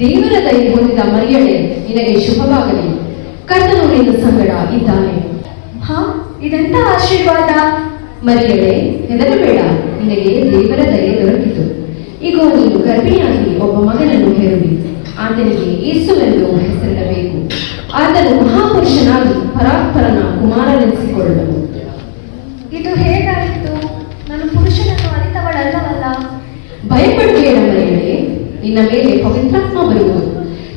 ದೇವರ ದಯೆ ಹೊಂದಿದ ಮರಿಯಳೆ, ನಿನಗೆ ಶುಭವಾಗಲಿ. ಕರ್ತನು ನಿನ್ನ ಸಂಗಡ ಇದ್ದಾನೆ. ಇದೆಂತ ಆಶೀರ್ವಾದ! ಮರಿಯಳೆ, ಹೆದರಬೇಡ, ನಿನಗೆ ದೇವರ ದಯೆ ದೊರಕಿತು. ಈಗ ನೀನು ಗರ್ಭಿಣಿಯಾಗಿ ಒಬ್ಬ ಮಗನನ್ನು ಹೆರುವಿ. ಆತನಿಗೆ ಯೇಸುವೆಂದು ಹೆಸರಿಡಬೇಕು. ಆತನು ಮಹಾಪುರುಷನಾಗಿ ಪರಾತ್ಪರನ ಕುಮಾರನೆನಿಸಿಕೊಳ್ಳುವನು. ಇದು ಹೇಗಾಯಿತು? ನಾನು ಪುರುಷನನ್ನು ಅರಿತವಳಲ್ಲವಲ್ಲ. ಭಯಪಡಬೇಡ ಮರಿಯಳೆ, ನಿನ್ನ ಮೇಲೆ ಪವಿತ್ರಾತ್ಮ ಬರುವುದು.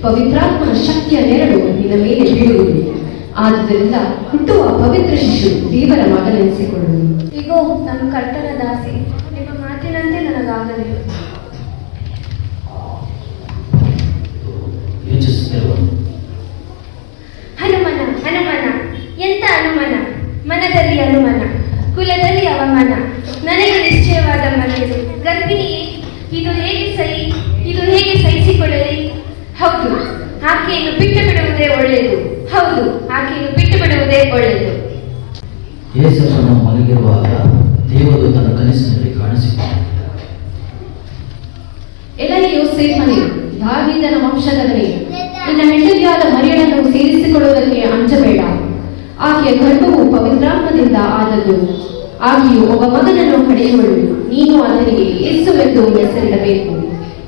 ಪವಿತ್ರಾತ್ಮನ ಶಕ್ತಿಯ ನೆರಳು ನಿನ್ನ ಮೇಲೆ ಬೀಳುವುದು. ಆದುದರಿಂದ ಹುಟ್ಟುವ ಪವಿತ್ರ ಶಿಶು ದೇವರ ಮಗನೆನಿಸಿಕೊಳ್ಳುವುದು. ಇಗೋ, ನಾನು ಕರ್ತನ ದಾಸಿ, ನಿಮ್ಮ ಮಾತಿನಂತೆ ನನಗಾಗಲಿ. ಹನುಮನ, ಎಂತ ಅನುಮಾನ! ಮನದಲ್ಲಿ ಅನುಮಾನ, ಕುಲದಲ್ಲಿ ಅವಮಾನ. ನನಗೆ ನಿಶ್ಚಯವಾದ ಮನೆಯದು ಗರ್ಭಿಣಿಯೇ, ಇದು ಹೇಗೆ ಸಹಿಸಿಕೊಳ್ಳಲಿ? ಹೌದು, ಆಕೆಯನ್ನು ಬಿಟ್ಟು ಬಿಡುವುದೇ ಒಳ್ಳೆಯದು. ಹೌದು, ಆಕೆಯನ್ನು ಬಿಟ್ಟು ಬಿಡುವುದೇ ಒಳ್ಳೆಯದು. ಯೇಸುವನ್ನು ಮಲಗಿರುವಾಗ ದೇವದೂತನ ಕನಸಿನಲ್ಲಿ ಕಾಣಿಸಿಕೊಂಡ. ಎಲೈ ಯೋಸೇಫನೇ, ದಾವೀದನ ವಂಶದವನೇ, ನಿನ್ನ ಹೆಂಡತಿಯಾದ ಮರಿಯಳನ್ನು ಸೇರಿಸಿಕೊಳ್ಳುವುದಕ್ಕೆ ಅಂಜಬೇಡ. ಆಕೆಯ ಗರ್ಭವು ಪವಿತ್ರಾತ್ಮದಿಂದ ಆದದ್ದು. ಆಕೆಯು ಒಬ್ಬ ಮಗನನ್ನು ಪಡೆಯುವಳು. ನೀನು ಆತನಿಗೆ ಯೇಸುವೆಂದು ಹೆಸರಿಡಬೇಕು.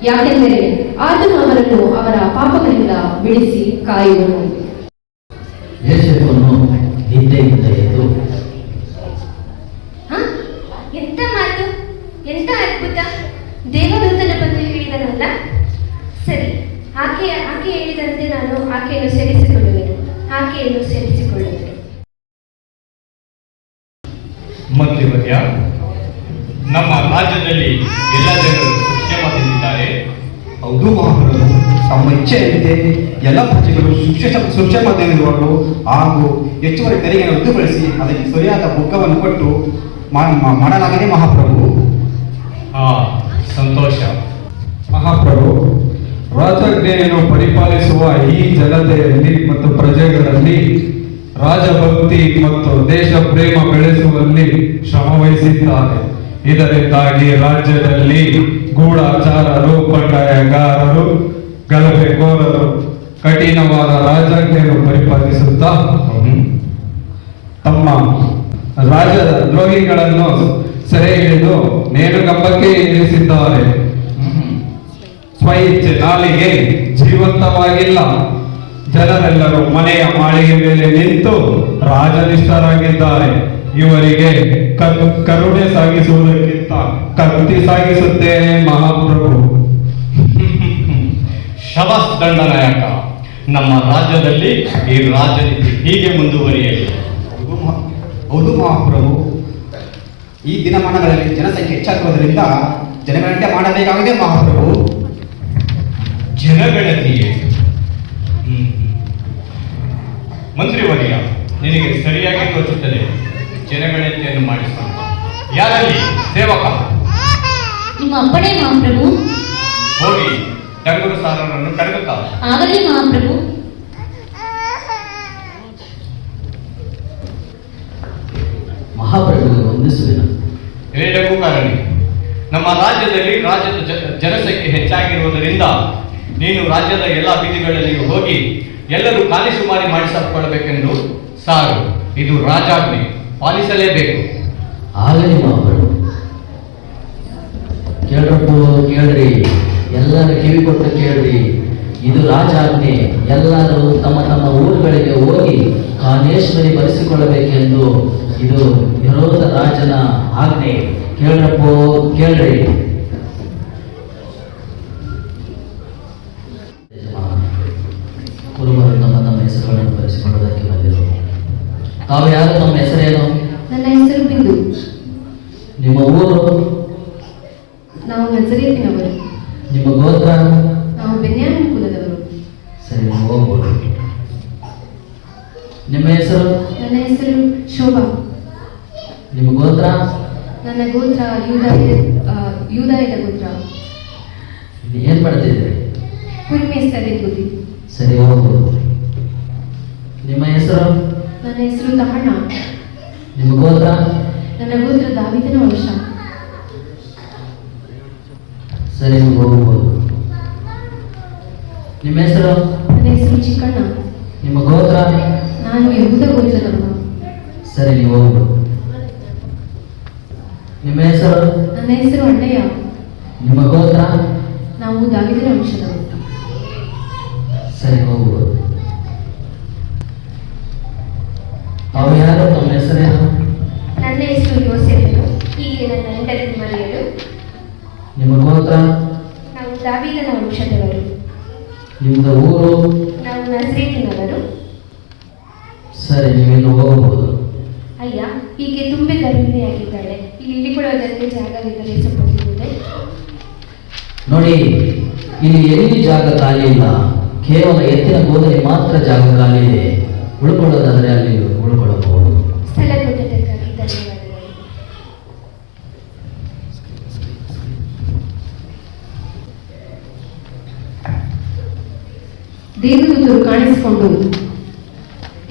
ಯಾಕೆಂದರೆ ಆತನು ಅವರನ್ನು ಅವರ ಪಾಪಗಳಿಂದ ಬಿಡಿಸಿ ಕಾಯುವನು. ಯೋಸೇಫನು ನಿದ್ದೆಯಿಂದ ಎದ್ದು, ಎಂತ ಮಾತು! ಎಂತ ಅದ್ಭುತ! ದೇವದೂತನ ಬಂದು ಹೇಳಿದನಲ್ಲ. ಸರಿ, ಆಕೆ ಹೇಳಿದಂತೆ ನಾನು ಆಕೆಯನ್ನು ಸೇರಿಸಿಕೊಳ್ಳುವೆನು. ಮಂತ್ರಿವರ್ಯ, ನಮ್ಮ ರಾಜ್ಯದಲ್ಲಿ ಎಲ್ಲ ಜನರು ಸುಕ್ಷೇಮದಿಂದಿದ್ದಾರೆ. ಹೌದು ಮಹಾಪ್ರಭು, ತಮ್ಮ ಇಚ್ಛೆಯಂತೆ ಎಲ್ಲ ಪ್ರಜೆಗಳು ಸುಕ್ಷೇಮದಿಂದಿರುವರು ಹಾಗೂ ಹೆಚ್ಚುವರಿ ತೆರಿಗೆಯನ್ನು ರದ್ದುಗೊಳಿಸಿ ಅದಕ್ಕೆ ಸರಿಯಾದ ಬೊಕ್ಕವನ್ನು ಕೊಟ್ಟು ಮಾಡಲಾಗಿದೆ ಮಹಾಪ್ರಭು. ಸಂತೋಷ ಮಹಾಪ್ರಭು. ರಾಜಾಜ್ಞೆಯನ್ನು ಪರಿಪಾಲಿಸುವ ಈ ಜನತೆಯಲ್ಲಿ ಮತ್ತು ಪ್ರಜೆಗಳಲ್ಲಿ ರಾಜಭಕ್ತಿ ಮತ್ತು ದೇಶ ಪ್ರೇಮ ಬೆಳೆಸುವಲ್ಲಿ ಶ್ರಮವಹಿಸಿದ್ದಾರೆ. ಇದರಿಂದಾಗಿ ರಾಜ್ಯದಲ್ಲಿ ಗೂಢಾಚಾರರು, ಬಂಡಾಯಗಾರರು, ಗಲಭೆಕೋರರು ಕಠಿಣವಾದ ರಾಜಾಜ್ಞೆಯನ್ನು ಪರಿಪಾಲಿಸುತ್ತಾ ತಮ್ಮ ರಾಜ್ಯದ ದ್ರೋಹಿಗಳನ್ನು ಸೆರೆ ಹಿಡಿದು ನೇಣುಗಂಬಕ್ಕೆ ಏರಿಸಿದ್ದಾರೆ. ಸ್ವಇಚ್ಛೆ ನಾಲಿಗೆ ಜೀವಂತವಾಗಿಲ್ಲ. ಜನರೆಲ್ಲರೂ ಮನೆಯ ಮಾಳಿಗೆ ಮೇಲೆ ನಿಂತು ರಾಜನಿಷ್ಠರಾಗಿದ್ದಾರೆ. ಇವರಿಗೆ ಕರುಣೆ ಸಾಗಿಸುವುದಕ್ಕಿಂತ ಕತ್ತಿ ಸಾಗಿಸುತ್ತೇನೆ ಮಹಾಪ್ರಭು. ಶಬಾಸ್ ದಂಡನಾಯಕ. ನಮ್ಮ ರಾಜ್ಯದಲ್ಲಿ ಈ ರಾಜನೀತಿ ಹೀಗೆ ಮುಂದುವರಿಯಲಿ. ಹೌದು ಮಹಾಪ್ರಭು, ಈ ದಿನಮಾನಗಳಲ್ಲಿ ಜನಸಂಖ್ಯೆ ಹೆಚ್ಚಾಗಿರುವುದರಿಂದ ಜನಗಣತಿ ಮಾಡಬೇಕಾಗಿದೆ ಮಹಾಪ್ರಭು. ಜನಗಣತಿಯೇ? ಮಂತ್ರಿವರ್ಯ, ನಿನಗೆ ಸರಿಯಾಗಿ ತೋಚುತ್ತದೆ. ಜನಗಣತಿಯನ್ನು ಮಾಡಿಸ. ಯಾರಲ್ಲಿ ಸೇವಕ? ನಿಮ್ಮ ಅಪ್ಪಣೆ ಮಹಾಪ್ರಭು. ಹೋಗಿ ಡಂಗುರು ಸಾರರನ್ನು ಕರೆದುತ್ತಾರೆ. ಆಗಲಿ ಮಹಾಪ್ರಭು. ಮಹಾಪ್ರಭುವಿಗೆ ವಂದಿಸುವೆನು. ಎಲ್ಲರಿಗೂ ಕಾರಣ, ನಮ್ಮ ರಾಜ್ಯದಲ್ಲಿ ಜನಸಂಖ್ಯೆ ಹೆಚ್ಚಾಗಿರುವುದರಿಂದ ನೀನು ರಾಜ್ಯದ ಎಲ್ಲ ಬೀದಿಗಳಲ್ಲಿ ಹೋಗಿ ಎಲ್ಲರೂ ಖಾಲಿ ಸುಮಾರಿ ಮಾಡಿಸಿಕೊಳ್ಳಬೇಕೆಂದು ಸಾರು. ಇದು ರಾಜಾಜ್ಞೆ, ಪಾಲಿಸಲೇಬೇಕು. ಆಗಲಿ ಮಹಾಪ್ರಭು. ಕೇಳ್ರಪ್ಪು, ಕೇಳ್ರಿ, ಎಲ್ಲರ ಕಿವಿ ಕೊಟ್ಟು ಕೇಳ್ರಿ. ಇದು ರಾಜಾಜ್ಞೆ. ಎಲ್ಲರೂ ತಮ್ಮ ತಮ್ಮ ಊರುಗಳಿಗೆ ಹೋಗಿ ಕಾನೇಶ್ವರಿ ಬರೆಸಿಕೊಳ್ಳಬೇಕೆಂದು ಇದು ಹೆರೋದ ರಾಜನ ಆಜ್ಞೆ. ಕೇಳ್ರಪ್ಪು, ಕೇಳ್ರಿ. ಕುರುಬರು ತಮ್ಮ ತಮ್ಮ ಹೆಸರುಗಳನ್ನು ಬರೆಸಿಕೊಳ್ಳುವುದಕ್ಕೆ ಬಂದಿರು. ತಾವು ಯಾರು? ತಮ್ಮ ಹೆಸರೇನು? ನನ್ನ ಹೆಸರು ಬಿಂದು. ನಿಮ್ಮ ಊರು? ನಾವು ನಜರೇತಿನವರು. ನಿಮ್ಮ ಗೋತ್ರ? ನಾವು ಬೆನ್ಯಾಮಿನ್ ಕುಲದವರು. ಸರಿ, ಹೋಗ್ಬೋದು. ನಿಮ್ಮ ಹೆಸರು? ನನ್ನ ಹೆಸರು ಶೋಭಾ. ನಿಮ್ಮ ಗೋತ್ರ? ನನ್ನ ಗೋತ್ರ ಯೂದಾಯದ ಗೋತ್ರ. ಏನ್ ಮಾಡ್ತಿದ್ದೀರಿ? ಕುರಿಮೇಸ್ತದೆ ಬುದ್ಧಿ. ಸರಿ, ಹೋಗ್ಬೋದು. ನಿಮ್ಮ ಹೆಸರು? ನನ್ನ ಹೆಸರು ತಹಣ್ಣ. ನಿಮ್ಮ ಗೋತ್ರ? ನನ್ನ ಗೋತ್ರ ದಾವೀದನ ವಂಶ. ಸರಿ, ಹೋಗ್ಬೋದು. ನಿಮ್ಮ ಹೆಸರು? ನನ್ನ ಹೆಸರು ಚಿಕ್ಕಣ್ಣ. ನಿಮ್ಮ ಗೋತ್ರ? ನಾನು ಯಹೂದ ಗೋತ್ರದವ. ಸರಿ, ನೀವು ಹೋಗ್ಬೋದು. ನಿಮ್ಮ ಹೆಸರು? ನನ್ನ ಹೆಸರು ಅಣ್ಣಯ್ಯ. ನಿಮ್ಮ ಗೋತ್ರ? ನಾವು ದಾವಿದನ ವಂಶದವರು. ಸರಿ, ಹೋಗ್ಬೋದು. ಅವು ಯಾರು? ತಮ್ಮ ಹೆಸರೇನು? ನನ್ನ ಹೆಸರು ಯೋಸೇಫನು. ಹೀಗೆ ನನ್ನ ಹೆಂಡತಿ ಮರಿಯಳು. ನಿಮ್ಮ ಗೋತ್ರ? ನಾವು ದಾವೀದನ ವಂಶದವರು. ನಿಮ್ದು ಊರು? ನಾವು ನಜರೇತಿನವರು. ಸರಿ, ನೀವಿನ್ನು ಹೋಗಬಹುದು. ಅಯ್ಯ, ಹೀಗೆ ತುಂಬಿ ಗರ್ಭಿಣಿಯಾಗಿದ್ದಾಳೆ. ಇಲ್ಲಿ ಇಳಿಕೊಳ್ಳೋದಕ್ಕೆ ಜಾಗವಿದ್ದರೆ ಸಂಬಂಧಿಸಿದೆ. ನೋಡಿ, ಇಲ್ಲಿ ಎಲ್ಲಿ ಜಾಗ ಖಾಲಿ ಇಲ್ಲ. ಕೇವಲ ಎತ್ತಿನ ಕೂದಲಿ ಮಾತ್ರ ಜಾಗ ಖಾಲಿ ಇದೆ. ಉಳ್ಕೊಳ್ಳೋದಾದ್ರೆ ಅಲ್ಲಿ ಉಳ್ಕೊಳ್ಳಬಹುದು. ಸ್ಥಳ ಗೊತ್ತದಕ್ಕಾಗಿ ಧನ್ಯವಾದಗಳು. ದೇವದೂತರು ಕಾಣಿಸಿಕೊಂಡು,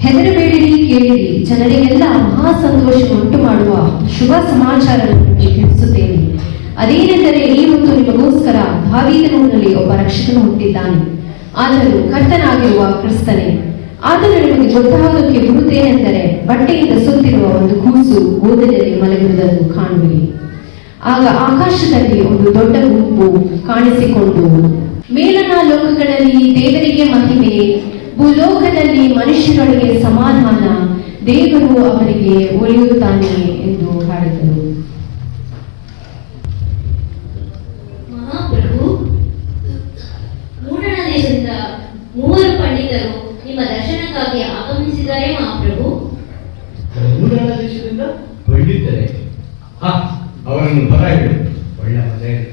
ಹೆದರಬೇಡಿರಿ, ಕೇಳಿರಿ, ಜನರಿಗೆಲ್ಲ ಮಹಾ ಸಂತೋಷ ಉಂಟು ಮಾಡುವ ಶುಭ ಸಮಾಚಾರವನ್ನು ತಿಳಿಸುತ್ತೇನೆ. ಅದೇನೆಂದರೆ, ಈ ಹೊತ್ತು ನಿಮಗೋಸ್ಕರ ದಾವೀದನೂರಿನಲ್ಲಿ ಒಬ್ಬ ರಕ್ಷಕನು ಹುಟ್ಟಿದ್ದಾನೆ. ಆದರೂ ಕರ್ತನಾಗಿರುವ ಕ್ರಿಸ್ತನೇ. ಆದರೂ ನಿಮಗೆ ಗೊತ್ತಾಗೋದಕ್ಕೆ ಬಿಡುತ್ತೇನೆಂದರೆ, ಬಟ್ಟೆಯಿಂದ ಸುತ್ತಿರುವ ಒಂದು ಕೂಸು ಗೋದಲಿಯಲ್ಲಿ ಮಲಗಿರುವುದನ್ನು ಕಾಣುವಿರಿ. ಆಗ ಆಕಾಶದಲ್ಲಿ ಒಂದು ದೊಡ್ಡ ಗುಂಪು ಕಾಣಿಸಿಕೊಂಡು, ಮೇಲನ ಲೋಕಗಳಲ್ಲಿ ದೇವರಿಗೆ ಮಹಿಮೆ, ಭೂಲೋಕದಲ್ಲಿ ಮನುಷ್ಯರೊಳಗೆ ಸಮಾಧಾನ, ದೇವರು ಅವರಿಗೆ ಒಲಿಯುತ್ತಾನೆ ಎಂದು ಹಾಡಿದರು. ಮಹಾಪ್ರಭು, ಮೂಡಣ ದೇಶದಿಂದ 3 ಪಂಡಿತರು ನಿಮ್ಮ ದರ್ಶನಕ್ಕಾಗಿ ಆಗಮಿಸಿದ್ದಾರೆ. ಮಹಾಪ್ರಭು, ಮೂಡಣ ದೇಶದಿಂದ ಪಂಡಿತರೆ? ಅವರನ್ನು ಬರ ಹೇಳು. ಒಳ್ಳೆ ಮಜಾ ಇದೆ.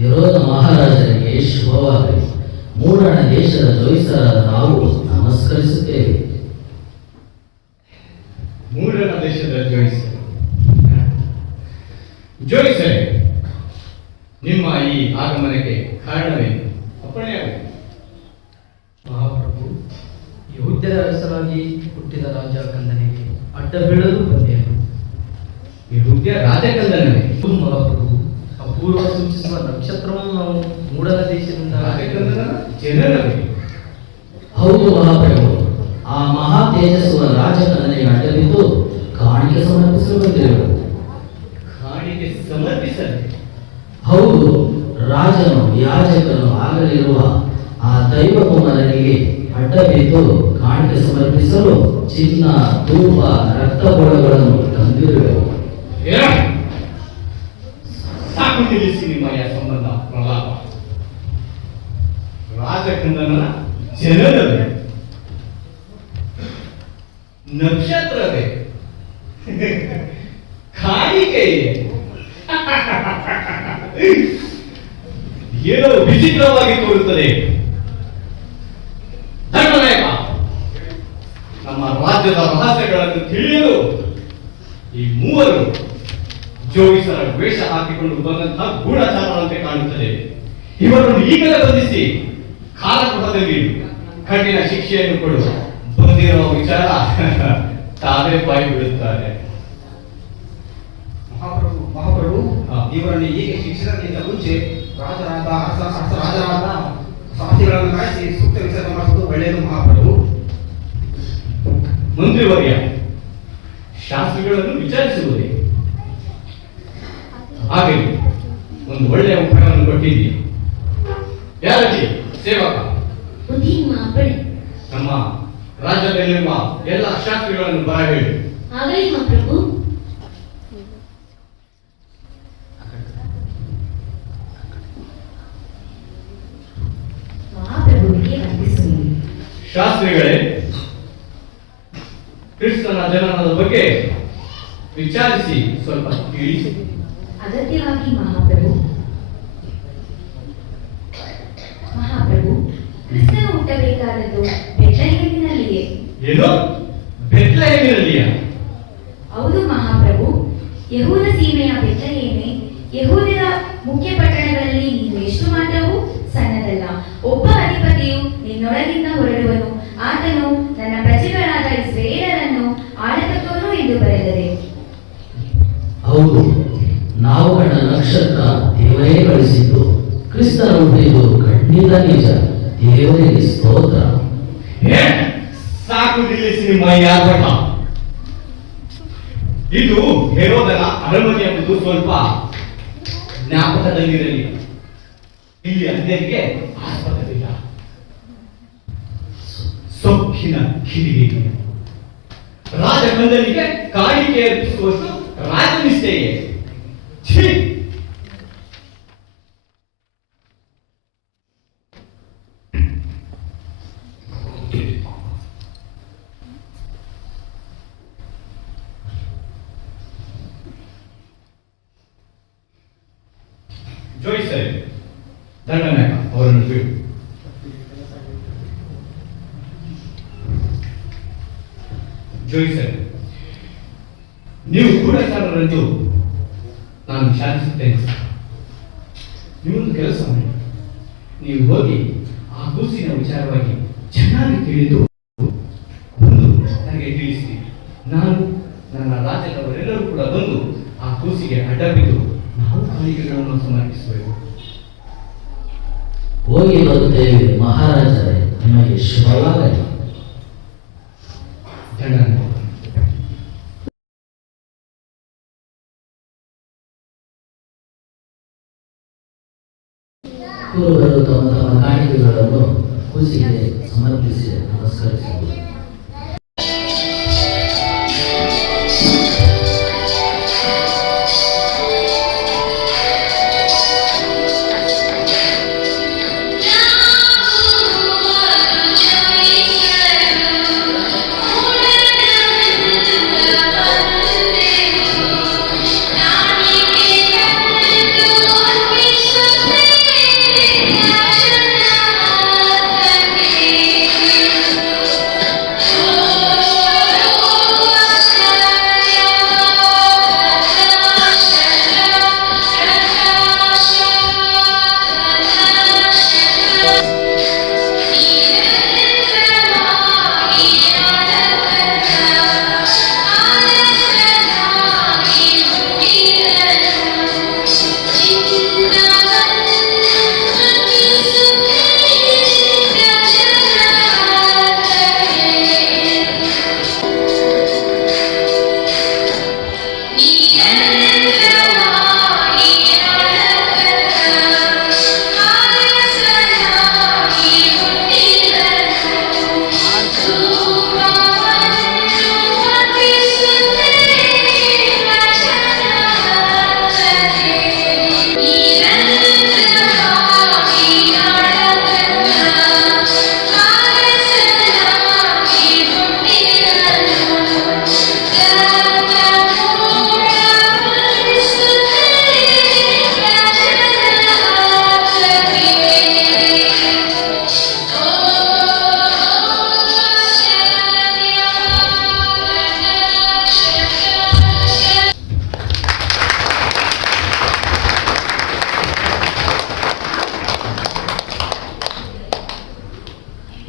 ಯೆಹೋವನ ಮಹಾರಾಜನಿಗೆ ಶುಭವಾಗಲಿ. ಮೂಡಣ ದೇಶದ ಜೋಯಿಸರಾದ ನಾವು ನಮಸ್ಕರಿಸುತ್ತೇವೆ. ಮೂಡಣ ದೇಶದ ಜೋಯಿಸರೇ, ನಿಮ್ಮ ಈ ಆಗಮನಕ್ಕೆ ಕಾರಣವೇನು? ಅಪ್ಪಣೆಯಾಗಬೇಕು. ಮಹಾಪ್ರಭು, ಯಹೂದ್ಯರ ಅರಸರಾಗಿ ಹುಟ್ಟಿದ ರಾಜ ಕಂದನಿಗೆ ಅಡ್ಡ ಬೀಳಲು ಬಂದೆನು. ಯಹೂದ್ಯ ರಾಜಕಂದನವೇ? ಮಹಾಪ್ರಭು, ಅಪೂರ್ವ ಸೂಚಿಸುವ ನಕ್ಷತ್ರವನ್ನು ನಾವು ಮೂಡಲ ದೇಶದಿಂದ ರಾಜಕಂದನ ಜನರವೇ? ಹೌದು ಮಹಾಪ್ರಭು, ಆ ಮಹಾ ತೇಜಸ್ಸುವ ರಾಜಕಂದನಿಗೆ ಅಡ್ಡಬಿದ್ದು ಕಾಣಿಕೆ ಸಮರ್ಪಿಸಲು ಬಂದಿರುವರು. ಕಾಣಿಕೆ ಸಮರ್ಪಿಸಲು? ಹೌದು, ರಾಜನು ಯಾಜಕನು ಆಗಲಿರುವ ಆ ದೈವ ಕುಮಾರನಿಗೆ ಅಡ್ಡಬಿದ್ದು ಕಾಣಿಕೆ ಸಮರ್ಪಿಸಲು ಚಿನ್ನ, ಧೂಪ, ರಕ್ತಬೋಳಗಳನ್ನು ತಂದಿರುವೆವು. ಸಾಕು, ನಿಲ್ಲಿಸಿ ನಿಮ್ಮಯ ಸಂಬಂಧ ಪ್ರಲಾಪ. ರಾಜಕಂದನ ಜನರವೇ? ನಕ್ಷತ್ರವೇ? ಕಾಣಿಕೆಯೇ? ಏನೋ ವಿಚಿತ್ರವಾಗಿ ತೋರುತ್ತದೆ. ಧರ್ಮನಾಯಕ, ನಮ್ಮ ರಾಜ್ಯದ ರಹಸ್ಯಗಳನ್ನು ತಿಳಿಯಲು ಈ ಮೂವರು ಜೋಯಿಸರ ವೇಷ ಹಾಕಿಕೊಂಡು ಬಂದಂತಹ ಗೂಢಚಾರರಂತೆ ಕಾಣುತ್ತದೆ. ಇವರನ್ನು ಈಗಲೇ ಬಂಧಿಸಿ ಕಾಲಗೃಹದಲ್ಲಿ ಕಠಿಣ ಶಿಕ್ಷೆಯನ್ನು ಕೊಡು. ಬಂದಿರೋ ವಿಚಾರ ತಾವೇ ಬಾಯಿ ಬಿಡುತ್ತಾರೆ. ಮಹಾಪ್ರಭು, ಹಾ. ಇವರನ್ನು ಹೀಗೆ ಶಿಕ್ಷಣಕ್ಕಿಂತ ಮುಂಚೆ ರಾಜರಾದ ರಾಜರಾದ ಸಾಹಿತಿಗಳನ್ನು ಕಾಯಿಸಿ ಸೂಕ್ತ ವಿಸರ್ಜನೆ ಮಾಡುವುದು ಒಳ್ಳೆಯದು. ಮಹಾಪ್ರಭು, ಮಂತ್ರಿವರ್ಯ, ಶಾಸ್ತ್ರಿಗಳನ್ನು ವಿಚಾರಿಸುವುದೇ? ಹಾಗೆ ಒಂದು ಒಳ್ಳೆಯ ಉಪಾಯವನ್ನು ಕೊಟ್ಟಿದ್ದೀಯ. ಯಾರಲ್ಲಿ ಸೇವಕ? ಬುದ್ಧಿ ಮಾಪಣೆ. ನಮ್ಮ ರಾಜ್ಯದಲ್ಲಿರುವ ಎಲ್ಲ ಶಾಸ್ತ್ರಿಗಳನ್ನು ಬರ ಹೇಳಿ. ಆಗಲಿ ಮಹಾಪ್ರಭು. ಮಹಾಪ್ರಭುವಿಗೆ ವಂದಿಸುವುದು. ಶಾಸ್ತ್ರಿಗಳೇ, ಕ್ರಿಸ್ತನ ಜನನದ ಬಗ್ಗೆ ವಿಚಾರಿಸಿ ಸ್ವಲ್ಪ ತಿಳಿಸಿ. ಅಗತ್ಯವಾಗಿ ಮಹಾಪ್ರಭು. ಮಹಾಪ್ರಭು, ಕ್ರಿಸ್ತನು ಹುಟ್ಟಬೇಕಾದದ್ದು ಬೆತ್ಲೆಹೇಮಿನಲ್ಲಿಯೇ. ಏನು? ಬೆತ್ಲೆಹೇಮಿನಲ್ಲಿಯಾ? ಹೌದು ಮಹಾಪ್ರಭು. ಯಹೂದ ಸೀಮೆಯ ಬೆತ್ಲೆಹೇಮೆ ಯಹೂದ್ಯರ ಮುಖ್ಯ ಪಟ್ಟಣಗಳಲ್ಲಿ ನೀನು ಎಷ್ಟು ಮಾತ್ರವೂ ಸಣ್ಣದಲ್ಲ. ಒಬ್ಬ ಅಧಿಪತಿಯು ನಿನ್ನೊಳಗಿಂದ ಹೊರಡುವನು. ಆತನು ನನ್ನ ಪ್ರಜೆಗಳಾದ ಶ್ರಾವಣ ನಕ್ಷತ್ರ ದೇವರೇ ಕಳಿಸಿದ್ದು. ಕ್ರಿಸ್ತನ ಹುಟ್ಟಿದ್ದು ಖಂಡಿತ ನಿಜ. ದೇವರಿಗೆ ಸ್ತೋತ್ರ. ಏ, ಸಾಕು ನಿಲ್ಲಿಸಿ ನಿಮ್ಮ ಈ ಆರ್ಭಟ. ಇದು ಹೆರೋದನ ಅರಮನೆ ಎಂಬುದು ಸ್ವಲ್ಪ ಜ್ಞಾಪಕದಲ್ಲಿರಲಿ. ಇಲ್ಲಿ ಅಂತ್ಯಕ್ಕೆ ಆಸ್ಪದವಿಲ್ಲ. ಸೊಕ್ಕಿನ ಕಿಡಿಗೆ ರಾಜಕಂದನಿಗೆ ಕಾಣಿಕೆ ಅರ್ಪಿಸುವಷ್ಟು ರಾಜನಿಷ್ಠೆಯೇ. ಛೀ! ಜೋಯಿಸರೆ, ದಂಡನಾಯಕ ಅವರನ್ನು ಬಿಡು. ಜೋಯಿಸರೆ, ನೀವು ಗೂಢಚಾರರೆಂದು ನಾನು ವಿಚಾರಿಸುತ್ತೇನೆ. ನೀವೊಂದು ಕೆಲಸ ಮಾಡಿ, ನೀವು ಹೋಗಿ ಆ ಕೂಸಿನ ವಿಚಾರವಾಗಿ ಚೆನ್ನಾಗಿ ತಿಳಿದು ಬಂದು ನನಗೆ ತಿಳಿಸಿ. ನಾನು ನನ್ನ ರಾಜ್ಯದವರೆಲ್ಲರೂ ಕೂಡ ಬಂದು ಆ ಕೂಸಿಗೆ ಅಡ್ಡ ಬಿದ್ದು ನಾವು ಕಾಣಿಕೆಗಳನ್ನು ಸಮರ್ಪಿಸಬೇಕು. ಹೋಗಿ ಬರುತ್ತೇವೆ ಮಹಾರಾಜರೇ, ನಿಮಗೆ ಶುಭವಾಗಲಿ. ದಂಡನಾಯಕ, ಕುರುಬರು ತಮ್ಮ ತಮ್ಮ ಕಾಣಿಕೆಗಳನ್ನು ಕೂಸಿಗೆ ಸಮರ್ಪಿಸಿ ನಮಸ್ಕರಿಸಿದರು.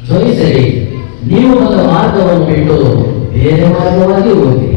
ಜೋಯಿಸರಿ, ನೀವು ಬಂದ ಮಾರ್ಗವನ್ನು ಬಿಟ್ಟು ಬೇರೆ ಮಾರ್ಗವಾಗಿ ಹೋಗಿ.